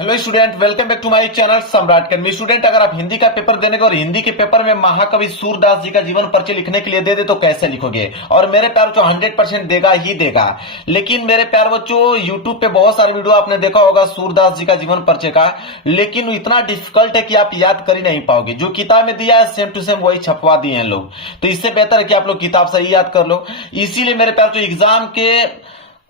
Hello student, welcome back to my channel Samrat academy. Student, अगर आप हिंदी का पेपर देने को और हिंदी के पेपर में महाकवि सूरदास जी का जीवन परिचय लिखने के लिए दे दे तो कैसे लिखोगे? और मेरे प्यार बच्चों 100% देगा ही देगा। लेकिन मेरे प्यार बच्चों, यूट्यूब पे बहुत सारे वीडियो आपने देखा होगा सूरदास जी का जीवन परिचय का, लेकिन वो इतना डिफिकल्ट है कि आप याद कर ही नहीं पाओगे। जो किताब में दिया है सेम टू सेम वही छपवा दिए हैं लोग। तो इससे बेहतर है कि आप लोग किताब से ही याद कर लो। इसीलिए मेरे प्यार बच्चों, एग्जाम के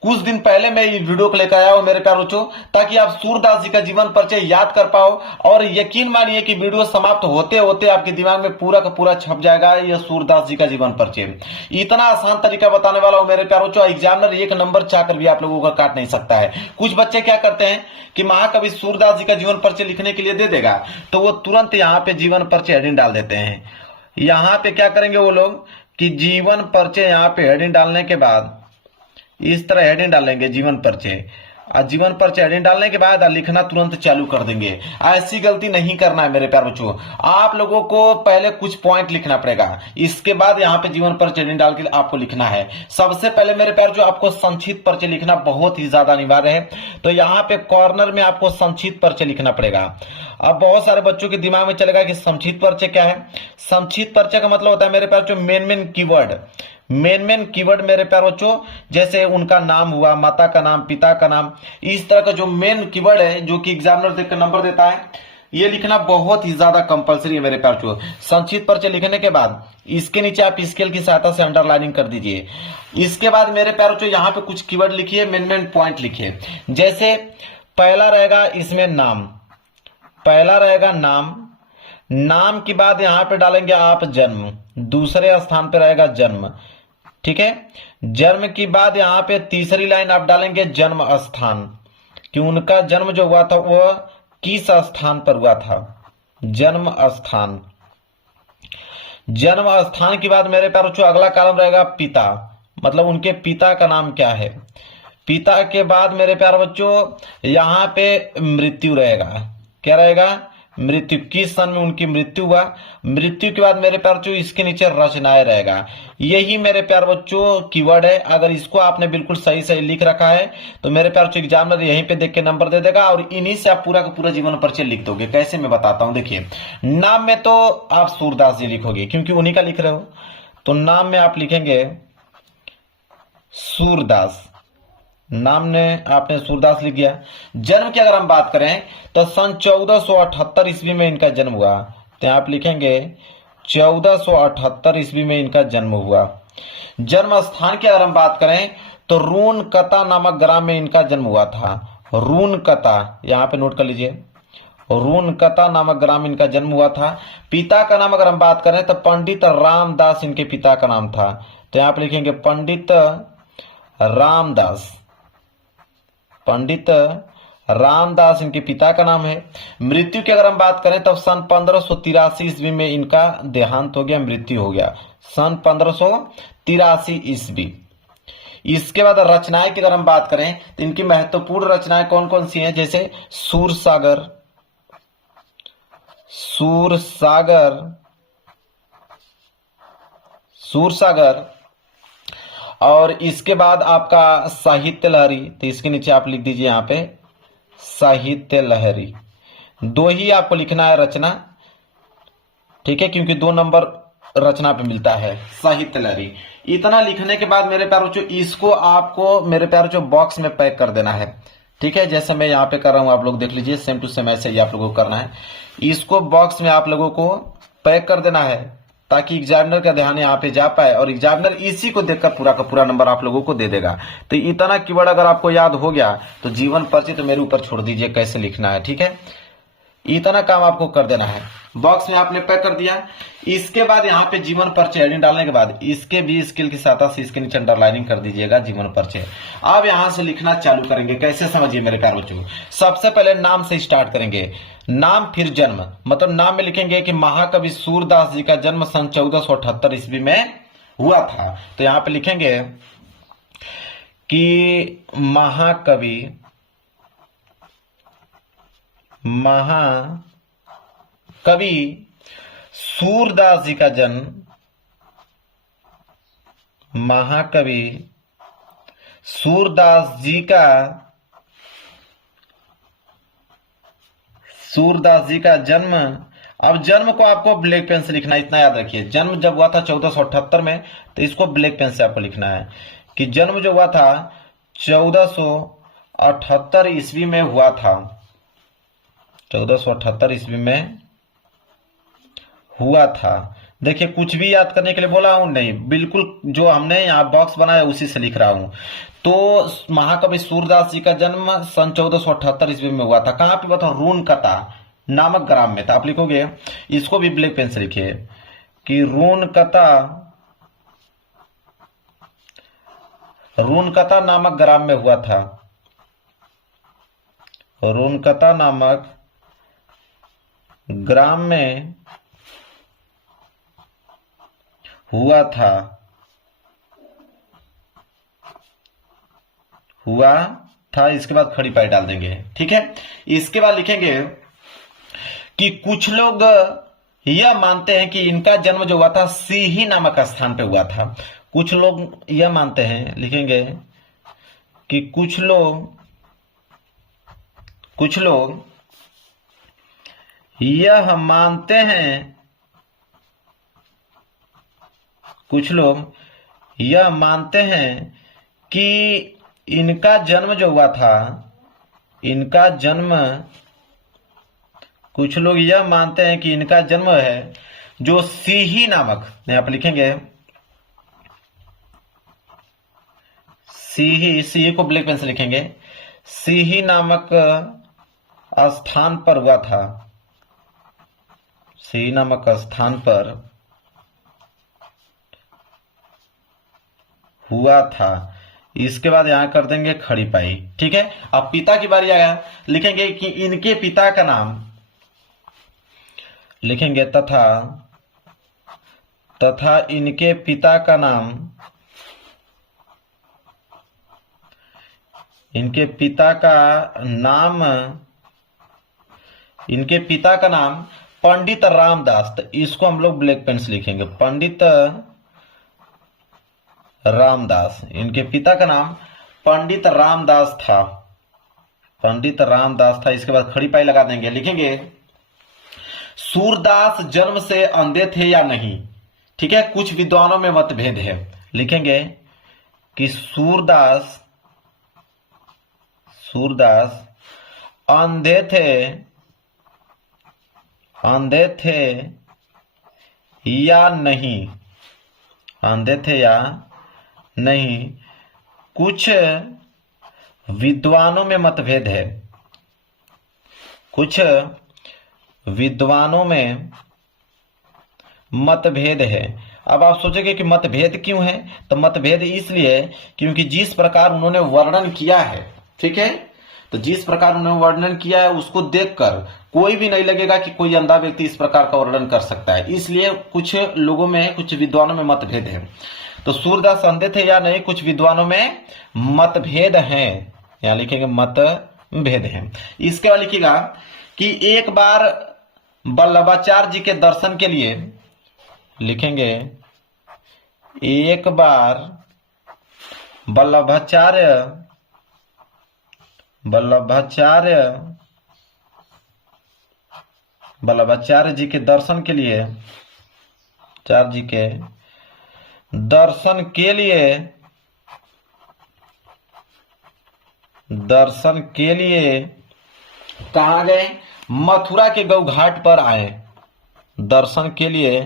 कुछ दिन पहले मैं ये वीडियो को लेकर आया हूं मेरे प्यारे बच्चों, ताकि आप सूरदास जी का जीवन परिचय याद कर पाओ। और यकीन मानिए कि वीडियो समाप्त होते होते आपके दिमाग में पूरा का पूरा छप जाएगा यह सूरदास जी का जीवन परिचय। इतना आसान तरीका बताने वाला हूं मेरे प्यारे बच्चों, एग्जामिनर एक नंबर चाहकर भी आप लोगों का काट नहीं सकता है। कुछ बच्चे क्या करते हैं कि महाकवि सूरदास जी का जीवन परिचय लिखने के लिए दे देगा तो वो तुरंत यहाँ पे जीवन परिचय हेडिंग डाल देते हैं। यहाँ पे क्या करेंगे वो लोग कि जीवन परिचय यहाँ पे हेडिंग डालने के बाद इस तरह हेडिंग डालेंगे जीवन परिचय। जीवन परिचय हेडिंग डालने के बाद लिखना तुरंत चालू कर देंगे। ऐसी गलती नहीं करना है मेरे प्यारे बच्चों। आप लोगों को पहले कुछ पॉइंट लिखना पड़ेगा, इसके बाद यहाँ पे जीवन परिचय हेडिंग डाल के आपको लिखना है। सबसे पहले मेरे प्यारे बच्चों, आपको संक्षिप्त परिचय लिखना बहुत ही ज्यादा अनिवार्य है। तो यहाँ पे कॉर्नर में आपको संक्षिप्त परिचय लिखना पड़ेगा। अब बहुत सारे बच्चों के दिमाग में चलेगा कि संक्षिप्त परिचय क्या है। संक्षिप्त परिचय का मतलब होता है मेरे प्यारे बच्चों मेन कीवर्ड। मेन कीवर्ड मेरे प्यारे बच्चों, जैसे उनका नाम हुआ, माता का नाम, पिता का नाम, इस तरह का जो मेन कीवर्ड है जो कि एग्जामिनर देखकर नंबर देता है, ये लिखना बहुत ही ज्यादा कंपलसरी है मेरे प्यारे बच्चों। संक्षिप्त परिचय लिखने के बाद इसके नीचे आप स्केल की सहायता से अंडरलाइनिंग कर दीजिए। इसके बाद मेरे प्यारे बच्चों यहाँ पे कुछ कीवर्ड लिखिए, मेन पॉइंट लिखिए। जैसे पहला रहेगा इसमें नाम, पहला रहेगा नाम। नाम के बाद यहां पे डालेंगे आप जन्म, दूसरे स्थान पे रहेगा जन्म। ठीक है, जन्म की बाद यहां पे तीसरी लाइन आप डालेंगे जन्म स्थान, कि उनका जन्म जो हुआ था वह किस स्थान पर हुआ था, जन्म स्थान। जन्म स्थान के बाद मेरे प्यारे बच्चों अगला कॉलम रहेगा पिता, मतलब उनके पिता का नाम क्या है। पिता के बाद मेरे प्यारे बच्चों यहां पे मृत्यु रहेगा, क्या रहेगा, मृत्यु, किस सन में उनकी मृत्यु हुआ। मृत्यु के बाद मेरे प्यारे बच्चों इसके नीचे रचनाएं रहेगा। यही मेरे प्यारे बच्चों कीवर्ड है। अगर इसको आपने बिल्कुल सही सही लिख रखा है तो मेरे प्यारे बच्चों एग्जामिनर यहीं पे देख के नंबर दे देगा और इन्हीं से आप पूरा का पूरा जीवन परिचय लिख दोगे। कैसे मैं बताता हूं, देखिए नाम में तो आप सूरदास जी लिखोगे क्योंकि उन्हीं का लिख रहे हो, तो नाम में आप लिखेंगे सूरदास, नाम ने आपने सूरदास लिख दिया। जन्म की अगर हम बात करें तो सन 1478 ईस्वी में इनका जन्म हुआ, तो आप लिखेंगे 1478 ईस्वी में इनका जन्म हुआ। जन्म स्थान की अगर हम बात करें तो रूनकता नामक ग्राम में इनका जन्म हुआ था। रूनकता, यहां पे नोट कर लीजिए, रूनकता नामक ग्राम इनका जन्म हुआ था। पिता का नाम अगर हम बात करें तो पंडित रामदास इनके पिता का नाम था, तो यहां पे लिखेंगे पंडित रामदास, पंडित रामदास इनके पिता का नाम है। मृत्यु की अगर हम बात करें तब सन 1583 ईस्वी में इनका देहांत हो गया, मृत्यु हो गया, सन 1583 ईस्वी। इसके बाद रचनाएं की अगर हम बात करें तो इनकी महत्वपूर्ण रचनाएं कौन कौन सी हैं, जैसे सूरसागर, सूरसागर, सूरसागर, और इसके बाद आपका साहित्य लहरी, तो इसके नीचे आप लिख दीजिए यहाँ पे साहित्य लहरी। दो ही आपको लिखना है रचना, ठीक है, क्योंकि 2 नंबर रचना पे मिलता है, साहित्य लहरी। इतना लिखने के बाद मेरे प्यारे बच्चों इसको आपको मेरे प्यारे बच्चों बॉक्स में पैक कर देना है। ठीक है, जैसे मैं यहाँ पे कर रहा हूं आप लोग देख लीजिए, सेम टू सेम ऐसे ही आप लोगों को करना है। इसको बॉक्स में आप लोगों को पैक कर देना है ताकि एग्जामिनर का ध्यान यहाँ पे जा पाए और एग्जामिनर इसी को देखकर पूरा का पूरा नंबर आप लोगों को दे देगा। तो इतना कीवर्ड अगर आपको याद हो गया तो जीवन परिचय तो मेरे ऊपर छोड़ दीजिए कैसे लिखना है। ठीक है, इतना काम आपको कर देना है। बॉक्स में आपने पैक कर दिया। इसके बाद यहाँ पे जीवन परिचय हेडिंग डालने के बाद इसके भी स्केल की सहायता से इसके नीचे अंडरलाइनिंग कर दीजिएगा जीवन परिचय। अब यहां से लिखना चालू करेंगे, कैसे समझिए मेरे प्यारे बच्चों। सबसे पहले नाम से स्टार्ट करेंगे, नाम फिर जन्म, मतलब नाम में लिखेंगे कि महाकवि सूरदास जी का जन्म सन 1478 ईस्वी में हुआ था, तो यहां पे लिखेंगे कि महाकवि सूरदास जी का जन्म, महाकवि सूरदास जी का सूरदास जी का जन्म, अब जन्म को आपको ब्लैक पेन से लिखना है, इतना याद रखिए। जन्म जब हुआ था 1478 में, तो इसको ब्लैक पेन से आपको लिखना है कि जन्म जो हुआ था 1478 ईस्वी में हुआ था, 1478 ईस्वी में हुआ था। देखिए कुछ भी याद करने के लिए बोला हूं नहीं, बिल्कुल जो हमने यहाँ बॉक्स बनाया उसी से लिख रहा हूं। तो महाकवि सूरदास जी का जन्म सन 1478 ईस्वी में हुआ था। कहां पे हुआ था? रूनकता नामक ग्राम में था। आप लिखोगे, इसको भी ब्लैक पेन से लिखिए कि रूनकता नामक ग्राम में हुआ था। रूनकता नामक ग्राम में हुआ था इसके बाद खड़ी पाई डाल देंगे, ठीक है। इसके बाद लिखेंगे कि कुछ लोग यह मानते हैं कि इनका जन्म जो हुआ था सीही नामक स्थान पे हुआ था। कुछ लोग यह मानते हैं, लिखेंगे कि कुछ लोग यह मानते हैं, कुछ लोग यह मानते हैं कि इनका जन्म जो हुआ था, इनका जन्म, कुछ लोग यह मानते हैं कि इनका जन्म है जो सीही नामक, यहां पर लिखेंगे सीही को ब्लैक पेन से लिखेंगे, सीही नामक स्थान पर हुआ था, सीही नामक स्थान पर हुआ था। इसके बाद यहां कर देंगे खड़ी पाई, ठीक है। अब पिता की बारी आया, लिखेंगे कि इनके पिता का नाम, लिखेंगे तथा इनके पिता का नाम, इनके पिता का नाम पंडित रामदास। तो इसको हम लोग ब्लैक पेन से लिखेंगे, पंडित रामदास। इनके पिता का नाम पंडित रामदास था, पंडित रामदास था। इसके बाद खड़ी पाई लगा देंगे, लिखेंगे सूरदास जन्म से अंधे थे या नहीं, ठीक है। कुछ विद्वानों में मतभेद है, लिखेंगे कि सूरदास अंधे थे या नहीं, अंधे थे या नहीं, कुछ विद्वानों में मतभेद है, कुछ विद्वानों में मतभेद है। अब आप सोचेंगे कि मतभेद क्यों है? तो मतभेद इसलिए क्योंकि जिस प्रकार उन्होंने वर्णन किया है, ठीक है, तो जिस प्रकार उन्होंने वर्णन किया है उसको देखकर कोई भी नहीं लगेगा कि कोई अंधा व्यक्ति इस प्रकार का वर्णन कर सकता है। इसलिए कुछ लोगों में, कुछ विद्वानों में मतभेद है। तो सूरदास अंधे थे या नहीं, कुछ विद्वानों में मतभेद हैं, यहां लिखेंगे मतभेद हैं। इसके बाद लिखिएगा कि एक बार वल्लभाचार्य जी के दर्शन के लिए, लिखेंगे एक बार वल्लभाचार्य जी के दर्शन के लिए, चार्य जी के दर्शन के लिए कहां गए? मथुरा के गौ घाट पर आए। दर्शन के लिए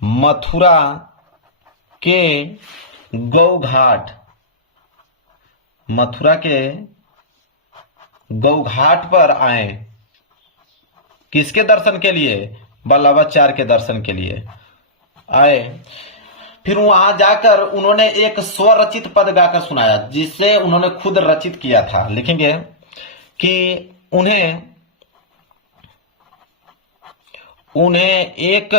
मथुरा के गौ घाट, मथुरा के गौ घाट पर आए। किसके दर्शन के लिए? वल्लभाचार्य के दर्शन के लिए आए। फिर वहां जाकर उन्होंने एक स्वरचित पद गाकर सुनाया, जिसे उन्होंने खुद रचित किया था। लिखेंगे कि उन्हें एक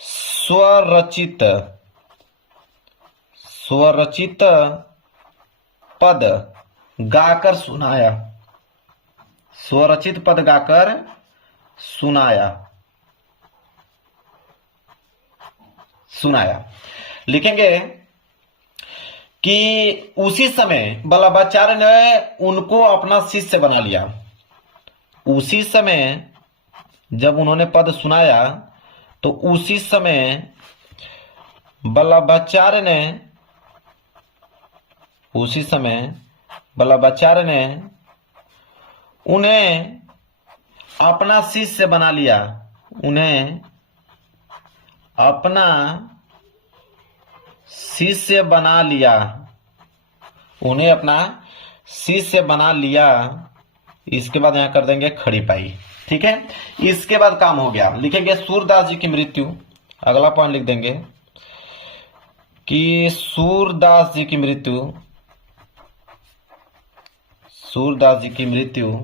स्वरचित पद गाकर सुनाया, स्वरचित पद गाकर सुनाया। लिखेंगे कि उसी समय वल्लभाचार्य ने उनको अपना शिष्य बना लिया। उसी समय जब उन्होंने पद सुनाया तो उसी समय वल्लभाचार्य ने उन्हें अपना शिष्य बना लिया, उन्हें अपना शिष्य बना लिया। इसके बाद यहां कर देंगे खड़ी पाई। ठीक है, इसके बाद काम हो गया। लिखेंगे सूरदास जी की मृत्यु। अगला पॉइंट लिख देंगे कि सूरदास जी की मृत्यु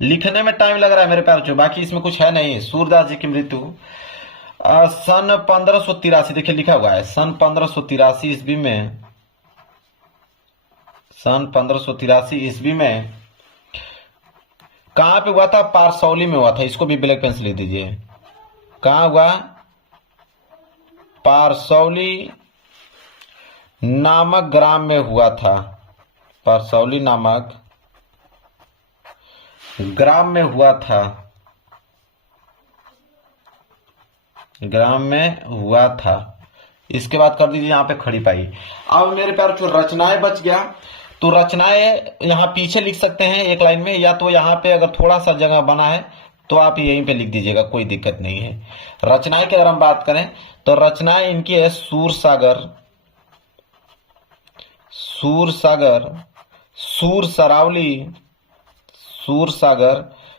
लिखने में टाइम लग रहा है मेरे प्यारे, बाकी इसमें कुछ है नहीं। सूरदास जी की मृत्यु सन 1583, देखिए लिखा हुआ है सन 1583 ईस्वी में, सन 1583 ईस्वी में कहां पे हुआ था? पारसौली में हुआ था। इसको भी ब्लैक पेन से लिख दीजिए। कहां हुआ? पारसौली नामक ग्राम में हुआ था। पारसौली नामक ग्राम में हुआ था। इसके बाद कर दीजिए यहां पे खड़ी पाई। अब मेरे प्यार जो रचनाएं बच गया, तो रचनाएं यहां पीछे लिख सकते हैं एक लाइन में, या तो यहां पे अगर थोड़ा सा जगह बना है तो आप यहीं पे लिख दीजिएगा, कोई दिक्कत नहीं है। रचनाएं की अगर हम बात करें तो रचनाएं इनकी है सूरसागर,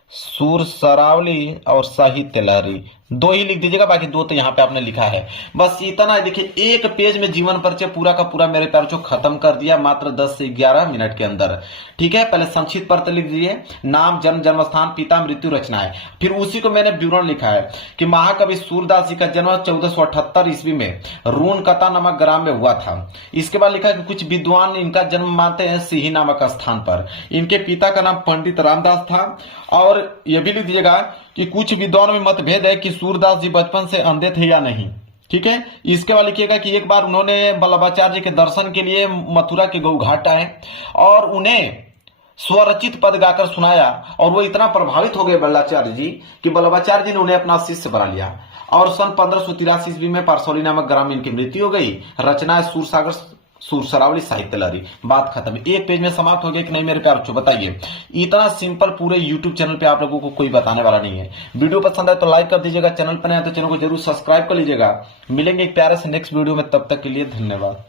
सूरसरावली और साहित्य लहरी। दो ही लिख दीजिएगा, बाकी दो तो यहाँ पे आपने लिखा है। बस इतना है। देखिए एक पेज में जीवन परिचय पूरा का पूरा मेरे प्यार खत्म कर दिया मात्र 10 से 11 मिनट के अंदर। ठीक है, पहले संक्षिप्त परिचय लिख दीजिए, नाम, जन्म, जन्मस्थान, पिता, मृत्यु, रचनाएं। फिर उसी को मैंने विवरण लिखा है कि महाकवि सूरदास जी का जन्म 1478 ईस्वी में रूनकता नामक ग्राम में हुआ था। इसके बाद लिखा है कि कुछ विद्वान इनका जन्म मानते हैं सिही नामक स्थान पर। इनके पिता का नाम पंडित रामदास था। और यह भी लिख दीजिएगा कि कुछ विद्वानों में मतभेद है कि सूरदास जी बचपन से अंधे थे या नहीं। ठीक है, इसके बाद लिखिएगा कि एक बार उन्होंने वल्लभाचार्य जी के दर्शन के लिए मथुरा के गौघाट आए और उन्हें स्वरचित पद गाकर सुनाया, और वो इतना प्रभावित हो गए वल्लभाचार्य जी कि वल्लभाचार्य जी ने उन्हें अपना शिष्य बना लिया। और सन 1583 ईस्वी में पारसौली नामक ग्राम में इनकी मृत्यु हो गई। रचना सूरसागर, सूरसरावली, साहित्य लहरी। बात खत्म। एक पेज में समाप्त हो गया कि नहीं मेरे प्यार बच्चों, बताइए। इतना सिंपल पूरे YouTube चैनल पे आप लोगों को कोई बताने वाला नहीं है। वीडियो पसंद आए तो लाइक कर दीजिएगा, चैनल पर नए हैं तो चैनल को जरूर सब्सक्राइब कर लीजिएगा। मिलेंगे एक प्यारे से नेक्स्ट वीडियो में, तब तक के लिए धन्यवाद।